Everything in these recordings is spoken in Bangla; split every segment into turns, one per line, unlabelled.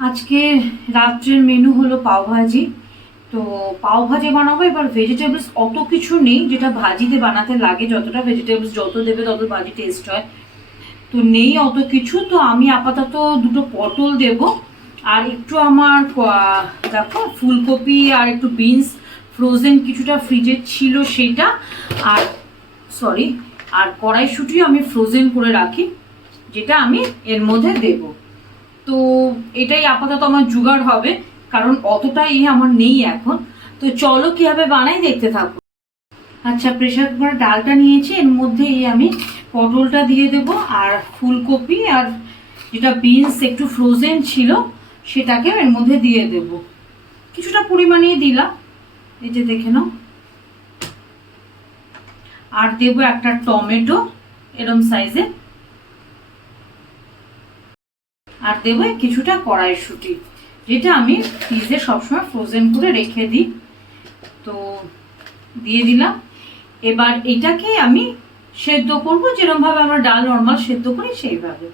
আজকে রাত্রের মেনু হলো পাওভাজি তো পাও পাওভাজি বানাবো, এবার ভেজিটেবলস অত কিছু নেই, যেটা ভাজিতে বানাতে লাগে যতটা ভেজিটেবলস যত দেবে তত ভাজি টেস্ট হয়। তো নেই অত কিছু, তো আমি আপাতত দুটো পটল দেব, আর একটু আমার দেখো, ফুলকপি আর একটু বিনস ফ্রোজেন কিছুটা ফ্রিজে ছিল সেটা আর সরি আর কড়াইশুটিও আমি ফ্রোজেন করে রাখি, যেটা আমি এর মধ্যে দেবো। তো এটাই আপাতত আমার জোগাড় হবে, কারণ অতটাই আমার নেই এখন। তো চলো কীভাবে বানাই দেখতে থাকো। আচ্ছা প্রেশার কুকারে ডালটা নিয়েছি, এর মধ্যে এই আমি পটলটা দিয়ে দেব আর ফুলকপি আর যেটা বিনস একটু ফ্রোজেন ছিল সেটাকে এর মধ্যে দিয়ে দেব। কিছুটা পরিমাণে দিলাম, এই যে দেখে নাও। আর দেবো একটা টমেটো, এরম সাইজে আর দেবো কিছুটা কড়াইশুঁটি যেটা আমি ফ্রিজে সবসময় ফ্রোজেন করে রেখে দিই। তো দিয়ে দিলাম। এবার এটাকে আমি সেদ্ধ করব যেরকমভাবে আমরা ডাল নর্মাল সেদ্ধ করি সেইভাবে।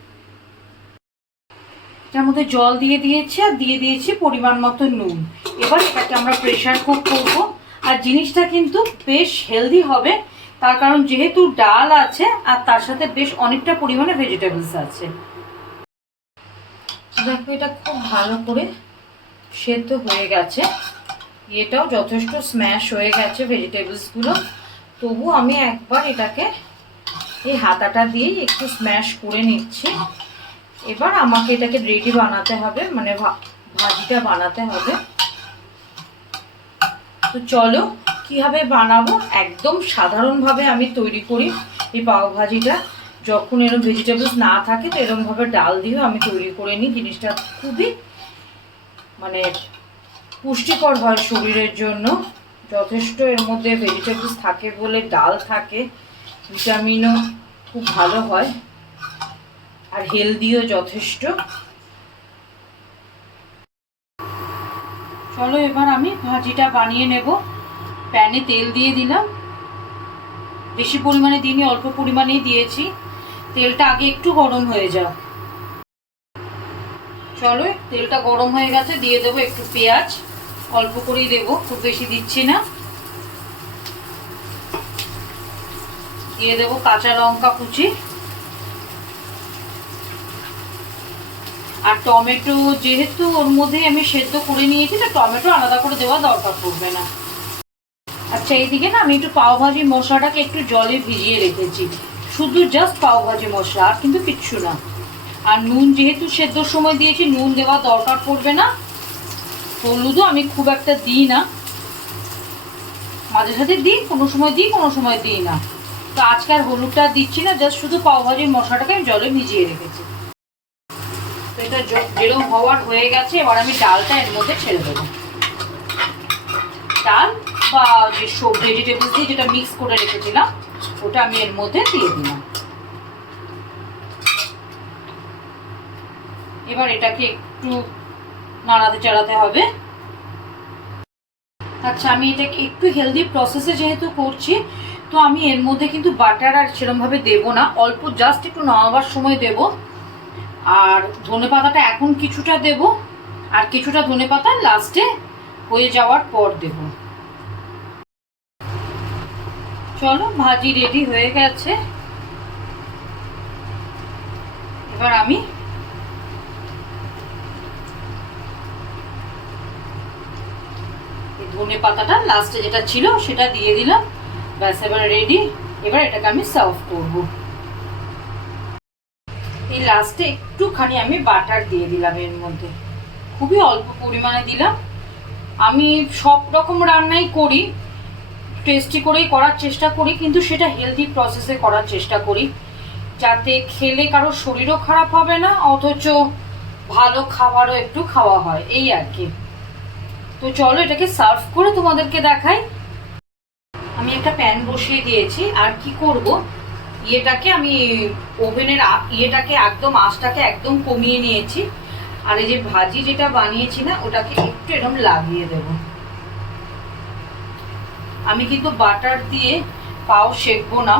এটার মধ্যে জল দিয়ে দিয়েছি আর দিয়ে দিয়েছি পরিমাণ মতো নুন। এবার এটাকে আমরা প্রেশার কুক করব। আর জিনিসটা কিন্তু বেশ হেলদি হবে, তার কারণ যেহেতু ডাল আছে আর তার সাথে বেশ অনেকটা পরিমাণে ভেজিটেবলস আছে। দেখো, এটা খুব ভালো করে সেদ্ধ হয়ে গেছে। এটাও যথেষ্ট স্ম্যাশ হয়ে গেছে ভেজিটেবলসগুলো তবু আমি একবার এটাকে এই হাতাটা দিয়েই একটু স্ম্যাশ করে নিচ্ছি। এবার আমাকে এটাকে রেডি বানাতে হবে মানে ভাজিটা বানাতে হবে। তো চলো, কীভাবে বানাবো? একদম সাধারণভাবে আমি তৈরি করি এই পাও ভাজিটা যখন এরকম ভেজিটেবলস না থাকে তো এরকমভাবে ডাল দিয়েও আমি তৈরি করে নিই। জিনিসটা খুবই মানে পুষ্টিকর হয় শরীরের জন্য। যথেষ্ট এর মধ্যে ভেজিটেবলস থাকে বলে ডাল থাকে ভিটামিনও খুব ভালো হয় আর হেলদিও যথেষ্ট। চলো এবার আমি ভাজিটা বানিয়ে নেব। প্যানে তেল দিয়ে দিলাম। বেশি পরিমাণে দিইনি, অল্প পরিমাণেই দিয়েছি। তেলটা আগে একটু গরম হয়ে যাক। চলো, তেলটা গরম হয়ে গেছে, দিয়ে দেবো একটু পেঁয়াজ। অল্প করেই দেবো, খুব বেশি দিচ্ছি না। দিয়ে দেবো কাঁচা লঙ্কা কুচি। আর টমেটো যেহেতু ওর মধ্যে আমি সেদ্ধ করে নিয়েছি, তো টমেটো আলাদা করে দেওয়া দরকার পড়বে না। আচ্ছা এইদিকে না আমি একটু পাওভাজি মশলাটাকে একটু জলে ভিজিয়ে রেখেছি। শুধু জাস্ট পাওভাজি মশলা আর কিন্তু কিচ্ছু না। আর নুন যেহেতু সেদ্ধর সময় দিয়েছি, নুন দেওয়া দরকার পড়বে না। হলুদও আমি খুব একটা দিই না। মাঝে সাঝে দিই, কোনো সময় দিই, কোনো সময় দিই না। তো আজকে আর হলুদটা দিচ্ছি না জাস্ট শুধু পাও পাওভাজির মশলাটাকে আমি জলে ভিজিয়ে রেখেছি। তো এটা যেরকম হওয়ার হয়ে গেছে, এবার আমি ডালটা এর মধ্যে ছেড়ে দেবো। ডাল বা যে সব ভেজিটেবলস দিয়ে যেটা মিক্স করে রেখেছিলাম, ওটা আমি এর মধ্যে দিয়ে দিলাম। এবার এটাকে একটু নাড়াতে চাড়াতে হবে। আচ্ছা আমি এটাকে একটু হেলদি প্রসেসে যেহেতু করছি, তো আমি এর মধ্যে কিন্তু বাটার আর সেরমভাবে দেবো না। অল্প জাস্ট একটু নামাবার সময় দেব। আর ধনে পাতাটা এখন কিছুটা দেব। আর কিছুটা ধনে পাতা লাস্টে হয়ে যাওয়ার পর দেব। চলো, ভাজি রেডি হয়ে গেছে। এবার আমি ধনে পাতাটা লাস্টে যেটা ছিল, সেটা দিয়ে দিলাম। ব্যাস, এবার রেডি এবার এটাকে আমি সার্ভ করব। এই লাস্টে একটুখানি আমি বাটার দিয়ে দিলাম এর মধ্যে। খুবই অল্প পরিমাণে দিলাম। আমি সব রকম রান্নাই করি টেস্টি করেই করার চেষ্টা করি, কিন্তু সেটা হেলদি প্রসেসে করার চেষ্টা করি। যাতে খেলে কারও শরীরও খারাপ হবে না, অথচ ভালো খাবারও একটু খাওয়া হয়, এই আর কি। তো চলো এটাকে সার্ভ করে তোমাদেরকে দেখাই। আমি একটা প্যান বসিয়ে দিয়েছি, আর কি করব? ইয়েটাকে আমি ওভেনের ইয়েটাকে একদম আঁচটাকে একদম কমিয়ে নিয়েছি। আর এই যে ভাজি যেটা বানিয়েছি না, ওটাকে একটু এরকম লাগিয়ে দেব। আমি কিন্তু বাটার দিয়ে পাও সেকবো না।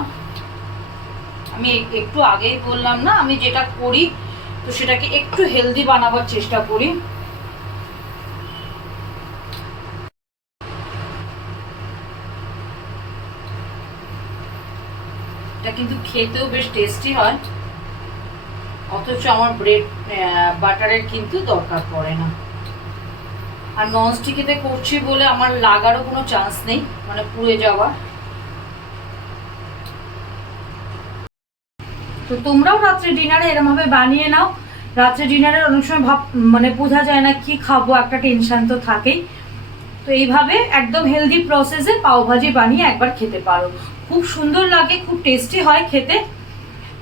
আমি একটু আগেই বললাম না, আমি যেটা করি, তো সেটাকে একটু হেলদি বানাবার চেষ্টা করি। এটা কিন্তু খেতেও বেশ টেস্টি হয়। অথচ আমার ব্রেড বাটারের কিন্তু দরকার পড়ে না। আর ননস্টিকেতে করছি বলে আমার লাগারও কোনো চান্স নেই মানে পুড়ে যাওয়ার তো তোমরাও রাত্রে ডিনারে এরমভাবে বানিয়ে নাও। রাত্রে ডিনারের অনেক সময় ভাব মানে বোঝা যায় না কি খাব, একটা টেনশান তো থাকেই। তো এইভাবে একদম হেলদি প্রসেসে পাওভাজি বানিয়ে একবার খেতে পারো। খুব সুন্দর লাগে, খুব টেস্টি হয় খেতে।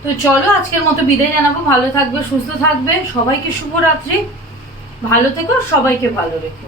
তো চলো আজকের মতো বিদায় জানাব। ভালো থাকবে, সুস্থ থাকবে। সবাইকে শুভরাত্রি। ভালো থেকো সবাইকে ভালো রেখো।